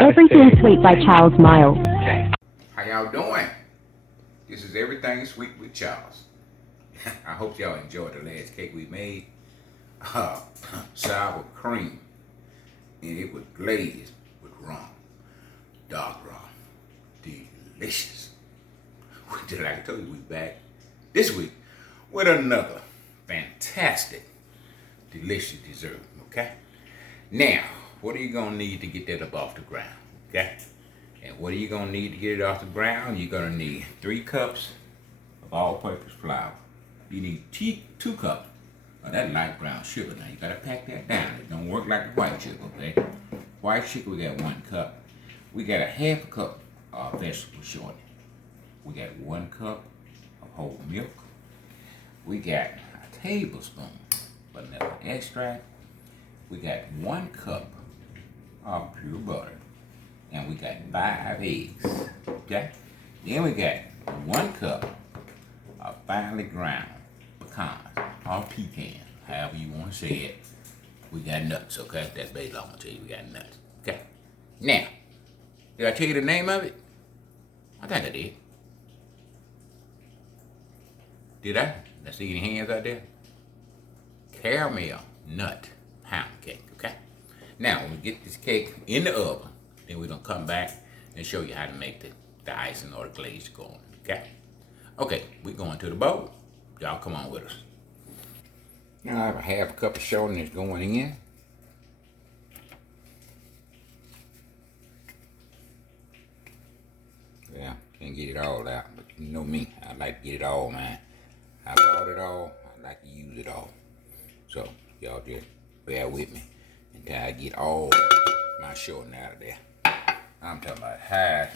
Everything Sweet by Charles Miles. How y'all doing? This is Everything Sweet with Charles. I hope y'all enjoyed the last cake we made. Sour cream. And it was glazed with rum. Dark rum. Delicious. Just like I told you, we back this week with another fantastic, delicious dessert, okay? Now, what are you going to need to get that up off the ground, okay? And what are you going to need to get it off the ground? You're going to need 3 cups of all-purpose flour. You need 2 cups of that light brown sugar. Now, you got to pack that down. It don't work like the white sugar, okay? White sugar, we got 1 cup. We got a half a cup of vegetable shortening. We got 1 cup of whole milk. We got a tablespoon of vanilla extract. We got 1 cup of pure butter. And we got 5 eggs. Okay? Then we got 1 cup of finely ground pecans or pecans, however you want to say it. We got nuts, okay? That's basically all I'm gonna tell you. We got nuts. Okay. Now, did I tell you the name of it? I think I did. Did I? I see any hands out there? Caramel nut pound cake, okay? Now, when we get this cake in the oven, then we're gonna come back and show you how to make the icing or the glaze go on, okay? Okay, we're going to the bowl. Y'all come on with us. Now I have a half a cup of shortening that's going in. Yeah, can't get it all out, but you know me, I like to get it all, man. I bought it all, I like to use it all. So, y'all just bear with me until I get all my shortening out of there. I'm talking about high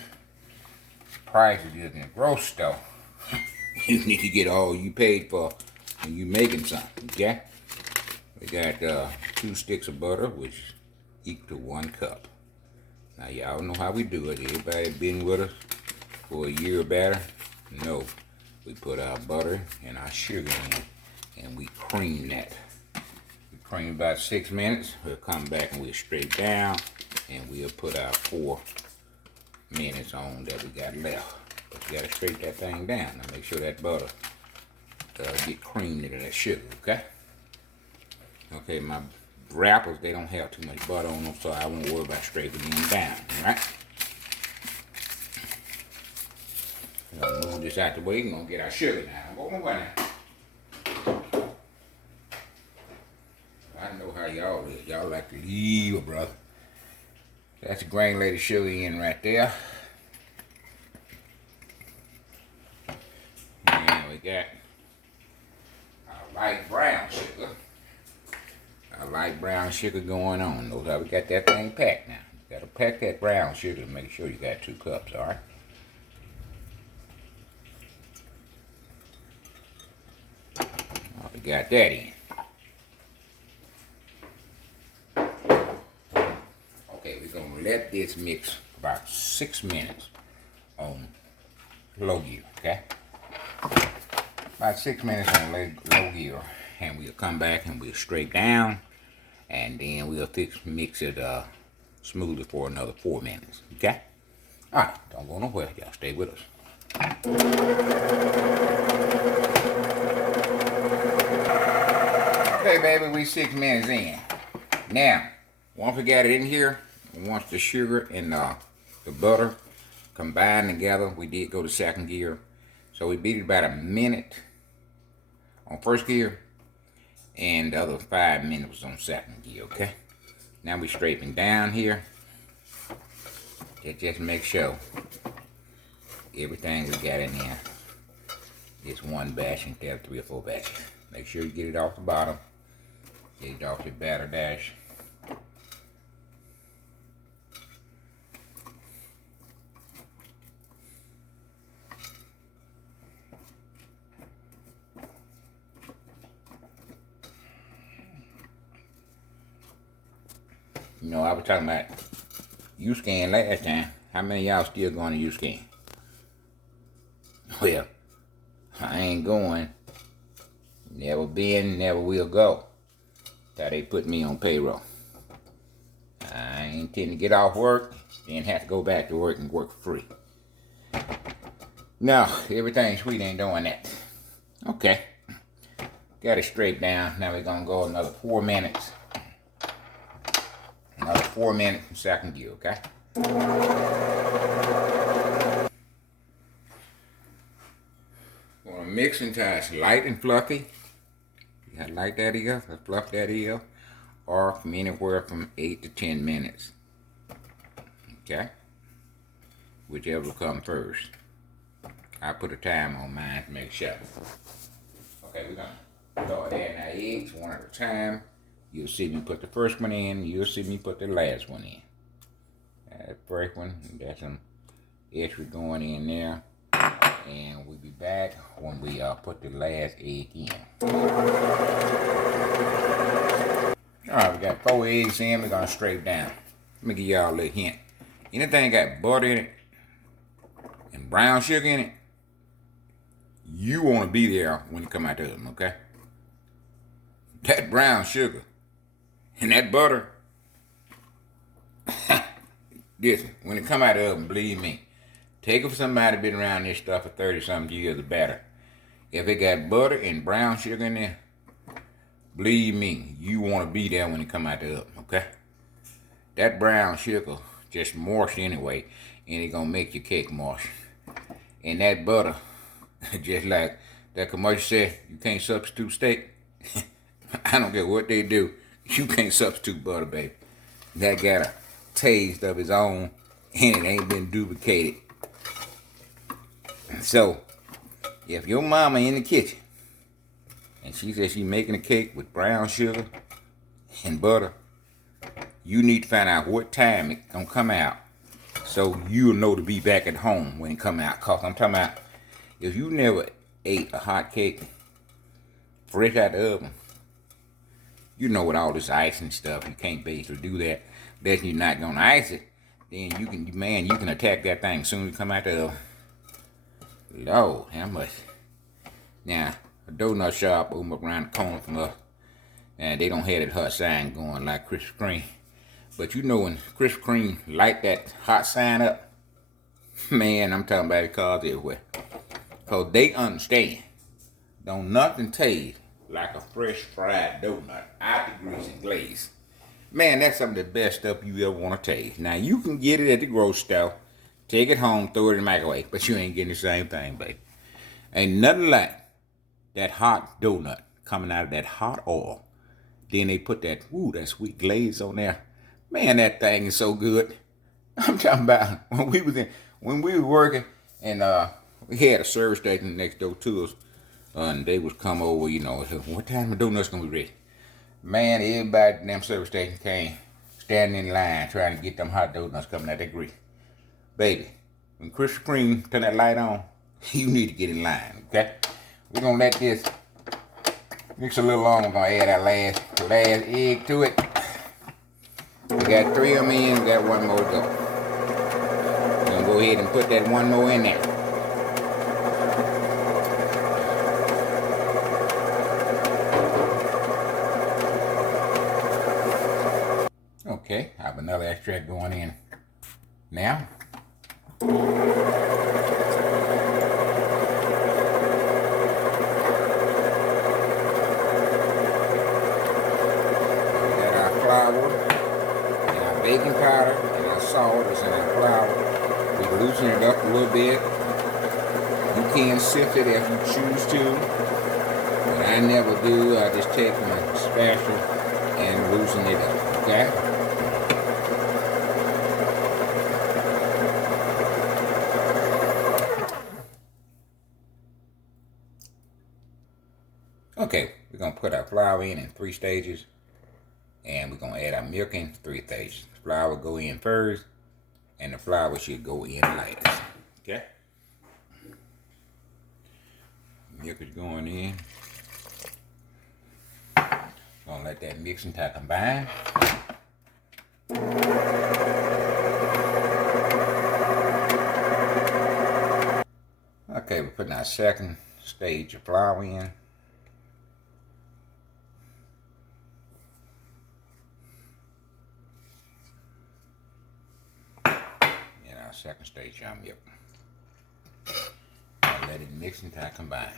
prices in the grocery store. You need to get all you paid for when you making something, okay? We got 2 sticks of butter, which equal to 1 cup. Now, y'all know how we do it. Everybody been with us for a year or better? No. We put our butter and our sugar in, and we cream that. We cream about 6 minutes. We'll come back and we'll straight down, and we'll put our 4 minutes on that we got left. But you gotta straight that thing down. Now make sure that butter get creamed into that sugar, okay? Okay, my wrappers, they don't have too much butter on them, so I won't worry about straightening them down, all right? I'm gonna move this out the way. We're gonna get our sugar now. Go on now. I know how y'all is. Y'all like to leave a brother. That's a granulated sugar in right there. And we got our light brown sugar. Our light brown sugar going on. Notice how we got that thing packed now. You gotta pack that brown sugar to make sure you got 2 cups, alright? We got that in. Okay, we're gonna let this mix about 6 minutes on low gear, okay? About 6 minutes on low gear, and we'll come back and we'll straight down, and then we'll mix it smoothly for another 4 minutes, okay? All right, don't go nowhere, y'all stay with us. Okay, baby, we 6 minutes in. Now, once we got it in here, once the sugar and the butter combine together, we did go to 2nd gear. So we beat it about a minute on 1st gear, and the other 5 minutes was on 2nd gear, okay? Now we straightening down here. Just make sure everything we got in there is 1 batch instead of 3 or 4 batches. Make sure you get it off the bottom. Get it off your batter dash. You know, I was talking about U-Scan last time. How many of y'all still going to U-Scan? Well, I ain't going. Never been, never will go. How they put me on payroll. I ain't intend to get off work and have to go back to work and work free. No, everything sweet ain't doing that. Okay. Got it straight down. Now we're gonna go another 4 minutes. Another 4 minutes from second gear, okay? Gonna mix until it's light and fluffy. You got light that here, or fluff that here, or from anywhere from 8 to 10 minutes. Okay? Whichever will come first. I put a time on mine to make sure. Okay, we're gonna start adding our eggs one at a time. You'll see me put the first one in, you'll see me put the last one in. That first one, that's some extra going in there. And we'll be back when we put the last egg in. Alright, we got 4 eggs in, we're gonna scrape down. Let me give y'all a little hint. Anything got butter in it and brown sugar in it, you want to be there when you come out the oven, okay? That brown sugar and that butter, listen, when it come out the oven, believe me, take it for somebody been around this stuff for 30-something years or better. If it got butter and brown sugar in there, believe me, you want to be there when it come out the oven, okay? That brown sugar just moist anyway, and it gonna make your cake moist. And that butter, just like that commercial said, you can't substitute steak. I don't care what they do, you can't substitute butter, baby. That got a taste of its own, and it ain't been duplicated. So, if your mama in the kitchen, and she says she's making a cake with brown sugar and butter, you need to find out what time it's gonna come out, so you'll know to be back at home when it come out. Cause I'm talking about, if you never ate a hot cake fresh out the oven, you know with all this icing stuff, you can't basically do that. That you're not gonna ice it, then you can attack that thing as soon as you come out the oven. Lord, how much? Now, a donut shop over around the corner from us, and they don't have that hot sign going like Krispy Kreme. But you know when Krispy Kreme light that hot sign up, man, I'm talking about it cars everywhere. Cause they understand. Don't nothing taste like a fresh fried donut out the grease and glaze. Man, that's some of the best stuff you ever want to taste. Now you can get it at the grocery store, take it home, throw it in the microwave, but you ain't getting the same thing, baby. Ain't nothing like that hot donut coming out of that hot oil. Then they put that sweet glaze on there. Man, that thing is so good. I'm talking about when we were working, and we had a service station next door to us, and they was come over, you know, said, what time the donuts gonna be ready? Man, everybody at them service station came standing in line trying to get them hot donuts coming out that grease. Baby, when Krispy Kreme turn that light on, you need to get in line, okay? We're gonna let this mix a little longer. We're gonna add our last egg to it. We got 3 of them in, we got 1 more to go. We're gonna go ahead and put that 1 more in there. Okay, I have vanilla extract going in now. Baking powder and our salt is in our flour. We loosen it up a little bit. You can sift it if you choose to, but I never do. I just take my spatula and loosen it up, okay? Okay, we're gonna put our flour in 3 stages. And we're going to add our milk in 3 stages. The flour go in first, and the flour should go in last. Okay? Milk is going in. Gonna let that mix until combine. Okay, we're putting our second stage of flour in. our second stage yum milk. And let it mix until it combine.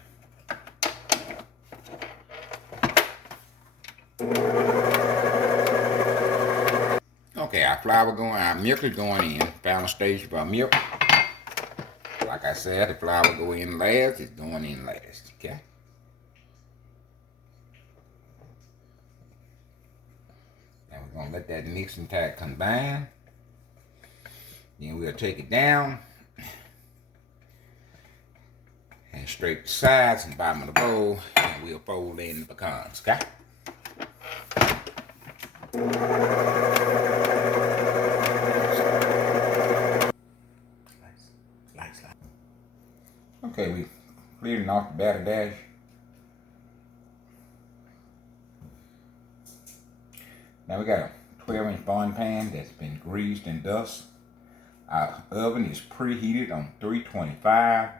Okay, our milk is going in. Final stage of our milk. Like I said, the flour go in last, it's going in last, okay? Now we're gonna let that mix until it combine. Then we'll take it down and scrape the sides and bottom of the bowl, and we'll fold in the pecans, okay? Okay, we cleared off the batter dash. Now we got a 12-inch bond pan that's been greased and dust. Our oven is preheated on 325.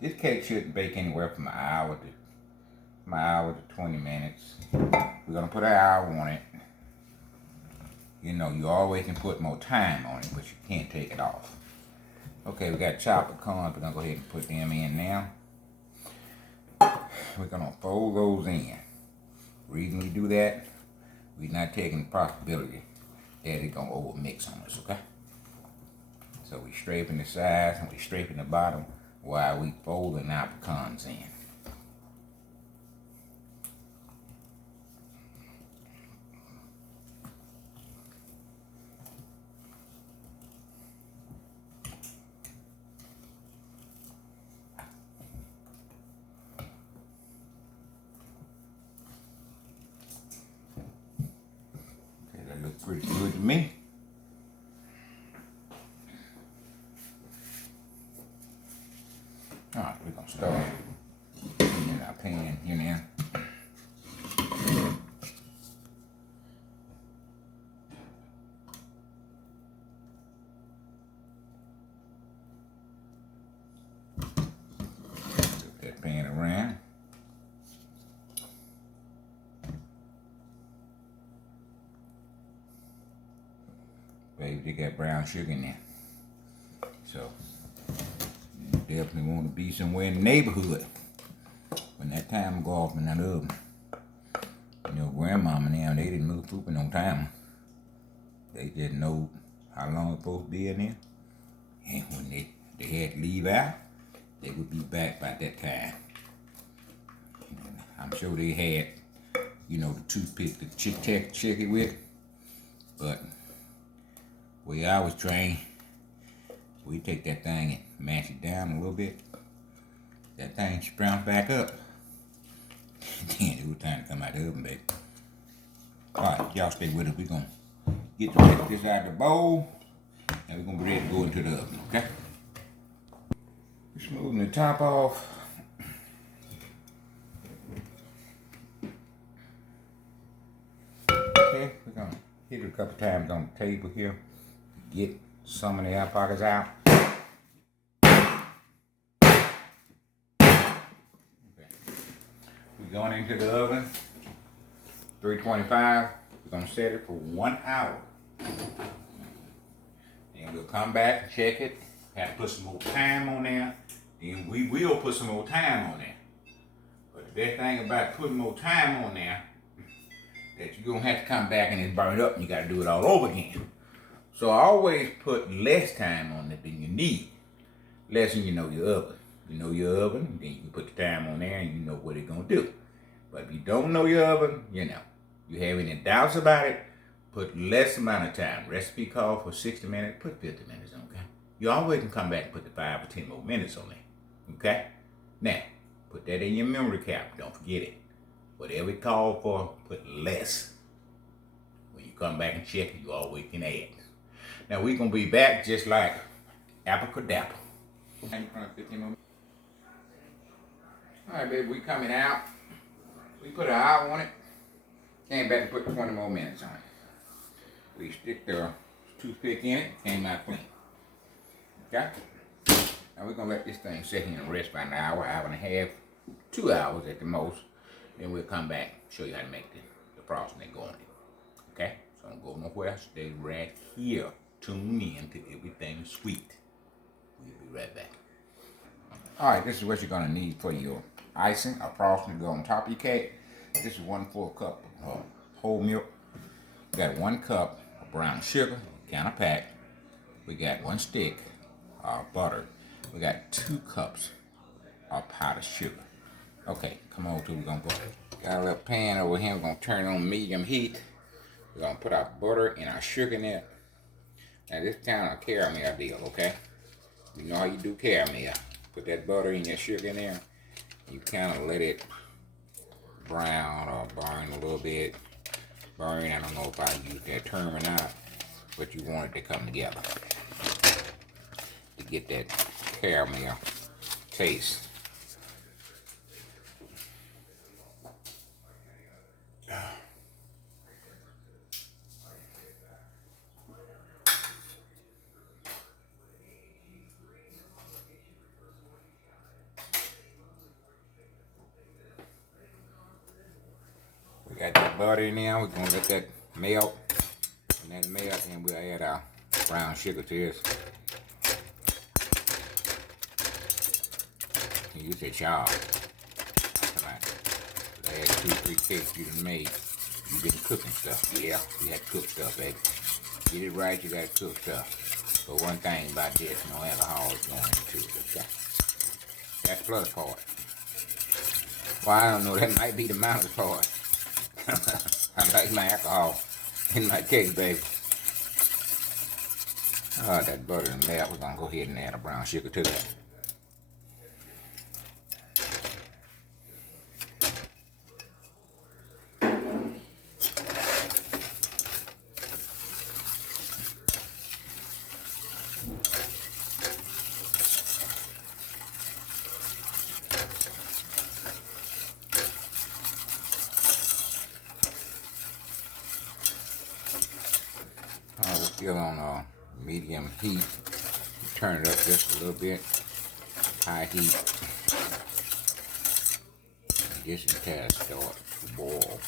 This cake shouldn't bake anywhere from an hour to 20 minutes. We're gonna put an hour on it. You know, you always can put more time on it, but you can't take it off. Okay, we got chopped pecans. We're gonna go ahead and put them in now. We're gonna fold those in. The reason we do that, we're not taking the possibility that it's gonna over mix on us, okay? So we straighten the sides and we straighten the bottom while we folding our pecans in. That looks pretty good to me. Alright, we're gonna start in our pan here now. Flip that pan around. Baby, they got brown sugar in there. So, you definitely want to be somewhere in the neighborhood when that time go off in that oven. You know, grandmama and them, they didn't move pooping on time. They just know how long it's supposed to be in there. And when they had to leave out, they would be back by that time. And I'm sure they had, you know, the toothpick to check it with. But the way I was trained, we take that thing and mash it down a little bit. That thing sprouts back up. Then it was time to come out of the oven, baby. Alright, y'all stay with us. We're going to get the rest of this out of the bowl, and we're going to be ready to go into the oven, okay? We're smoothing the top off. Okay, we're going to hit it a couple times on the table here to get some of the air pockets out. We're going into the oven, 325. We're going to set it for 1 hour. Then we'll come back and check it. Have to put some more time on there. Then we will put some more time on there. But the best thing about putting more time on there, that you're going to have to come back and it's burned up and you got to do it all over again. So I always put less time on it than you need. Less than you know your oven. You know your oven, then you can put the time on there and you know what it's going to do. But if you don't know your oven, you know, you have any doubts about it, put less amount of time. Recipe call for 60 minutes, put 50 minutes on, okay? You always can come back and put the 5 or 10 more minutes on there, okay? Now, put that in your memory cap. Don't forget it. Whatever it called for, put less. When you come back and check it, you always can add. Now, we're going to be back just like abracadabra. Alright, baby, we coming out. We put an hour on it. Came back and put 20 more minutes on it. We stick the toothpick in it. Came out clean. Okay? Now we're going to let this thing sit here and rest by an hour, hour and a half, 2 hours at the most. Then we'll come back and show you how to make the frosting and go on it. Okay? So don't go nowhere. Stay right here. Tune in to everything sweet. right back. Alright, this is what you're going to need for your icing or frosting to go on top of your cake. This is 1/4 cup of whole milk. We got 1 cup of brown sugar, kind of packed. We got 1 stick of butter. We got 2 cups of powdered sugar. Okay, come on, we're going to go. Got a little pan over here. We're going to turn it on medium heat. We're going to put our butter and our sugar in there. Now this kind of caramel deal, okay? You know how you do caramel. Put that butter and your sugar in there. You kind of let it brown or burn a little bit. Burn, I don't know if I use that term or not, but you want it to come together to get that caramel taste. We got that butter in there. We're gonna let that melt. And that melt, and we'll add our brown sugar to this. And you said y'all. Add 2-3 cakes you done made. You been cooking stuff. Yeah, you had to cook stuff, baby. Get it right, you gotta cook stuff. But one thing about this, no alcohol is going into it, okay? That's the plus part. Well, I don't know, that might be the minus part. I like my alcohol in my cake, baby. Oh, that butter and melt, we're gonna go ahead and add a brown sugar to that. We're still on medium heat. Turn it up just a little bit. High heat. And this entire start to boil.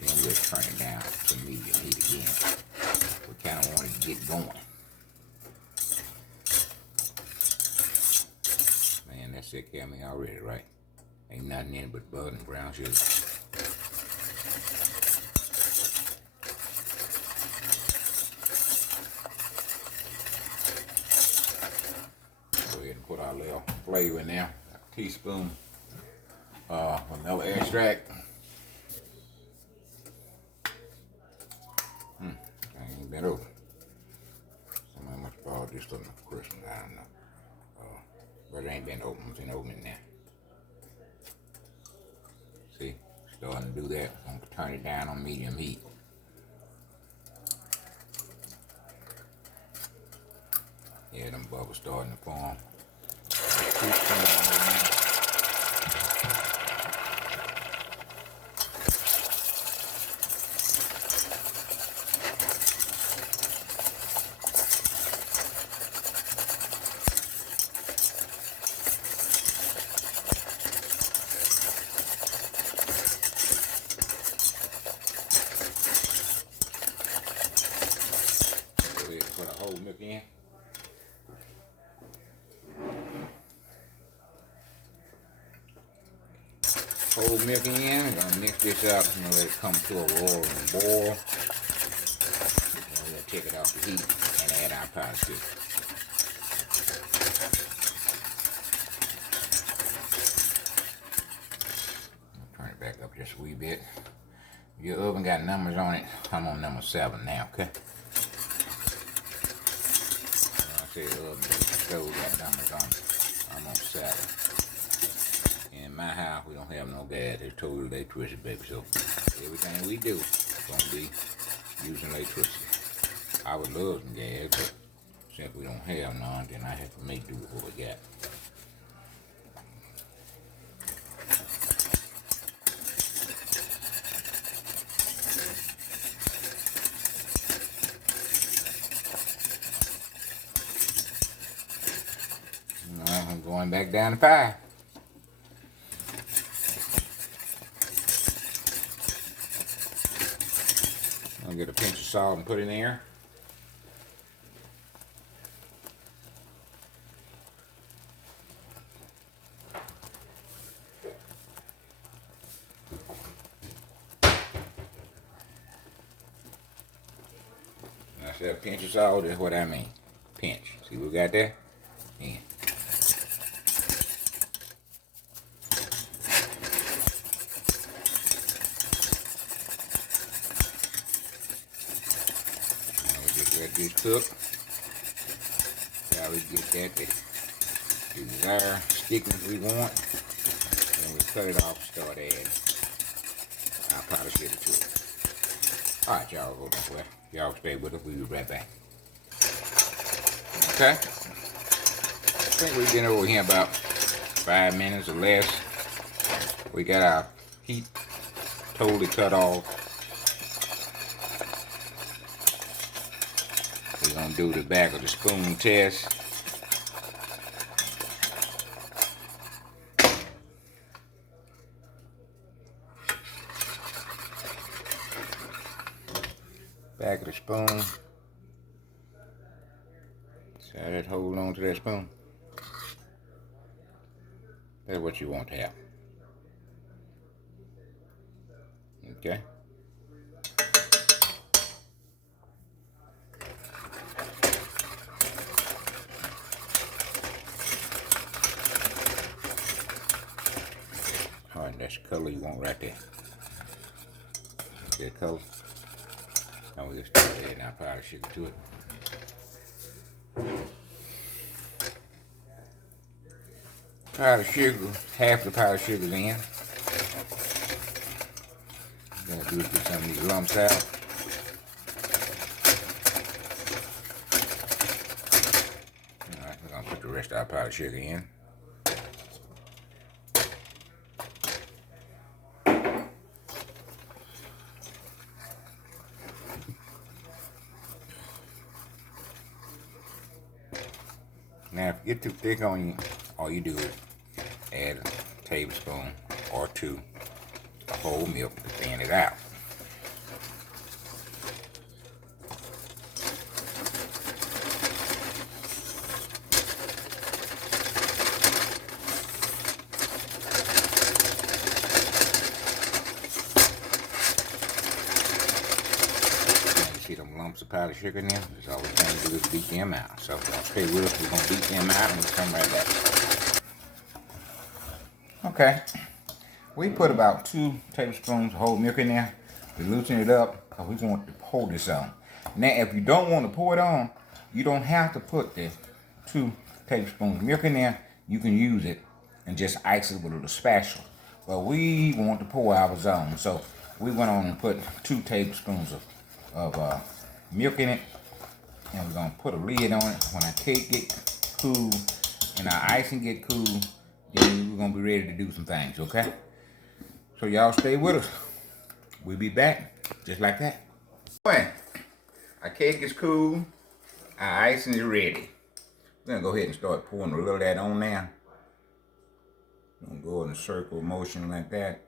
Then we'll turn it down to medium heat again. We kind of want it to get going. Man, that's it, got me already, right? Ain't nothing in it but butter and brown sugar. Put our little flavor in there. A teaspoon vanilla extract. I ain't been over. Somebody must have bought this for me for Christmas. I don't know. But it ain't been open. It's been open in there. See? Starting to do that. I'm going to turn it down on medium heat. Yeah, them bubbles starting to form. Put a whole milk in. Whole milk in. I'm gonna mix this up and let it come to a roaring boil. And we'll take it off the heat and add our powdered sugar. Turn it back up just a wee bit. Your oven got numbers on it. I'm on number 7 now, okay? Say oven, the stove got numbers on it. I'm on 7. In my house, we don't have no gas. It's total electricity, baby. So everything we do is gonna be using electricity. I would love some gas, but since we don't have none, then I have to make do with what we got. I'm going back down the pie. I'll get a pinch of salt and put it in there. Instead of pinch of salt, that's what I mean. Pinch. See what we got there? Yeah. Now we just let this cook. Now we get that the desired thickness we want. Then we cut it off and start adding our powdered sugar to it. Alright, y'all go this way. Y'all stay with us. We'll be right back. Okay? I think we've been over here about 5 minutes or less. We got our heat totally cut off. We're going to do the back of the spoon test. Back of the spoon. See how that hold on to that spoon? That's what you want to have. Okay. Alright, that's the color you want right there. See that color? Now we just start adding our powdered sugar to it. Powdered sugar, half the powdered sugar's in. What I'm gonna do is get some of these lumps out. Alright, we're gonna put the rest of our powdered sugar in. Now, if you get too thick on you, all you do is add a tablespoon or two of whole milk to thin it out. See them lumps of powdered sugar in there? That's all we're trying to do is beat them out. So if y'all stay with us, we're going to beat them out and we'll come right back. Okay. We put about 2 tablespoons of whole milk in there. We loosen it up because we want to pour this on. Now, if you don't want to pour it on, you don't have to put the 2 tablespoons of milk in there. You can use it and just ice it with a little spatula. But we want to pour ours on. So we went on and put 2 tablespoons of milk in it, and we're gonna put a lid on it. When our cake get cool and our icing get cool, then we're gonna be ready to do some things. Okay, so y'all stay with us. We'll be back just like that. When our cake is cool, our icing is ready. We're gonna go ahead and start pouring a little of that on there. We're gonna go in a circle motion like that.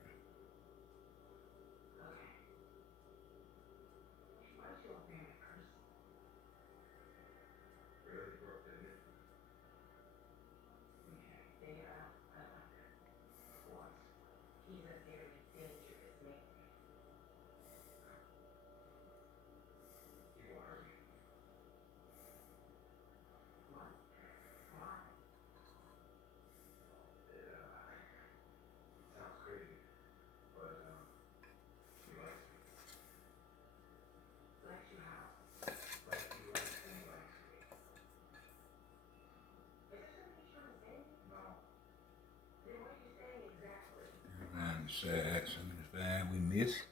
Side, some of the side we missed.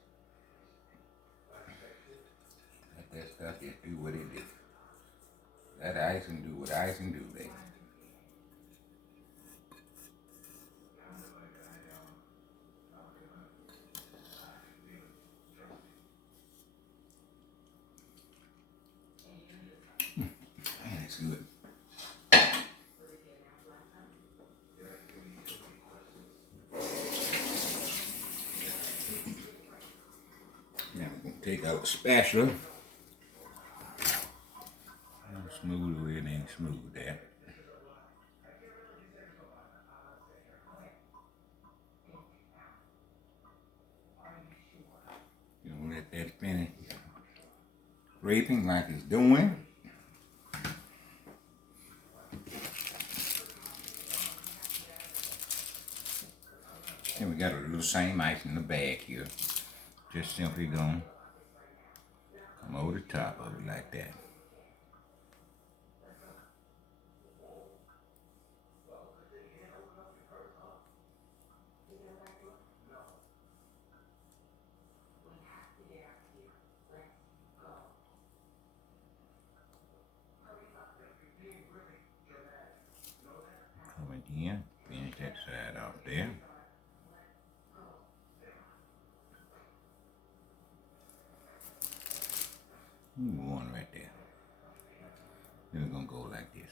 Let that stuff just do what it do. Let the icing do what icing do, baby. That's good. Now we're gonna take out a spatula. Smooth where it ain't smooth there. You don't let that finish scraping like it's doing. And we got a little same ice in the bag here. Just simply gonna come over the top of it like that. Come in, finish that side off there. One right there. Then we're gonna go like this.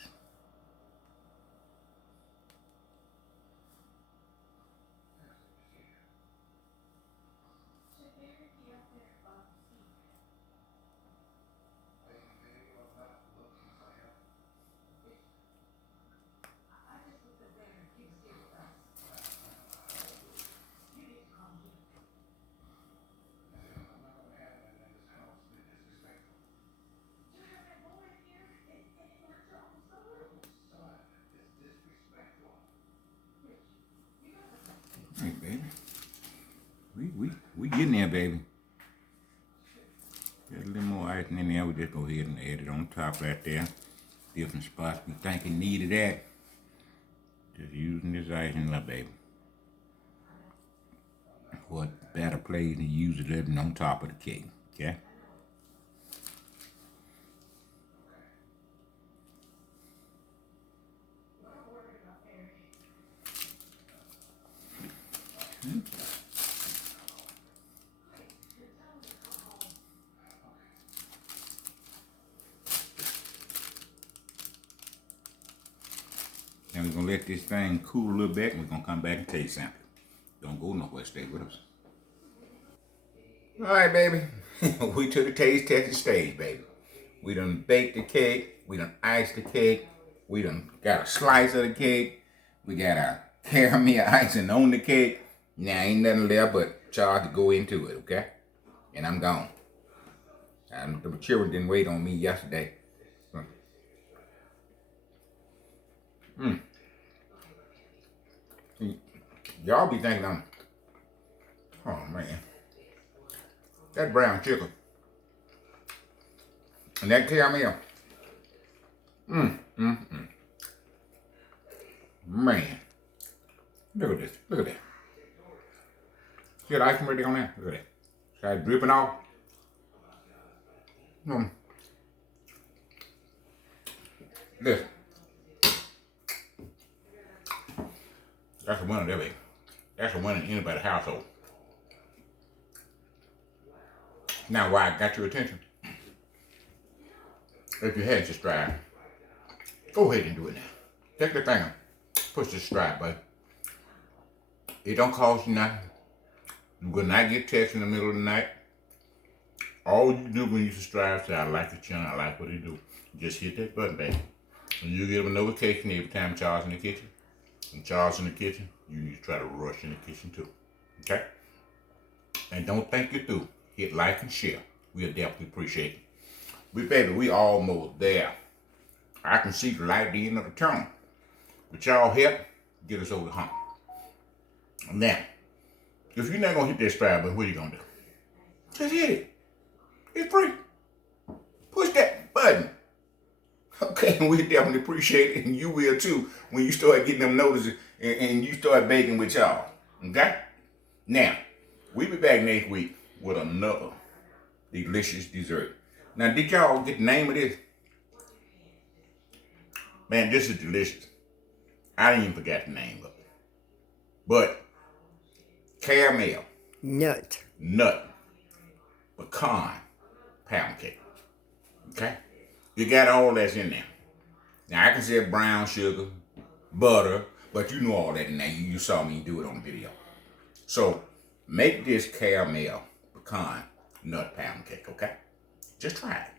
Hey, baby. We getting there, baby. Got a little more icing in there. We just go ahead and add it on top right there. Different spots we think it needed that. Just using this icing up, baby. What better place to use it than on top of the cake, okay? Now we're gonna let this thing cool a little bit and we're gonna come back and taste sample. Don't go nowhere, stay with us. All right, baby. We to the taste testing stage, baby. We done baked the cake, we done iced the cake, we done got a slice of the cake, we got our caramel icing on the cake. Now ain't nothing left but Charles to go into it, okay? And I'm gone. The children didn't wait on me yesterday. Y'all be thinking oh man, that brown chicken and that caramel, man, look at this, look at that. See that ice ready on there? Look at that, started dripping off. Listen, that's a winner there, baby. That's a winner in anybody's household. Now, why I got your attention? If you hadn't subscribed, go ahead and do it now. Take the thing, push the subscribe button. It don't cost you nothing. You will not get text in the middle of the night. All you do when you subscribe, say, I like the channel, I like what they do. Just hit that button, baby. And you get a notification every time Charles in the kitchen. And Charles in the kitchen, you need to try to rush in the kitchen too. Okay? And don't think you're through. Hit like and share. We'll definitely appreciate it. Baby, we almost there. I can see the light at the end of the tunnel. But y'all help get us over the hump. Now, if you're not going to hit that subscribe button, what are you going to do? Just hit it. It's free. Push that button. Okay, and we definitely appreciate it, and you will too when you start getting them notices and you start baking with y'all. Okay? Now, we'll be back next week with another delicious dessert. Now, did y'all get the name of this? Man, this is delicious. I didn't even forget the name of it. But caramel. Nut. Pecan pound cake. Okay? You got all that's in there. Now, I can say brown sugar, butter, but you know all that in there. You saw me do it on video. So, make this caramel pecan nut pound cake, okay? Just try it.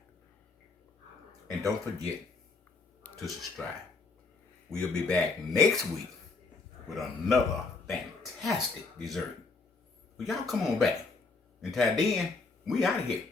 And don't forget to subscribe. We'll be back next week with another fantastic dessert. Well, y'all come on back. Until then, we out of here.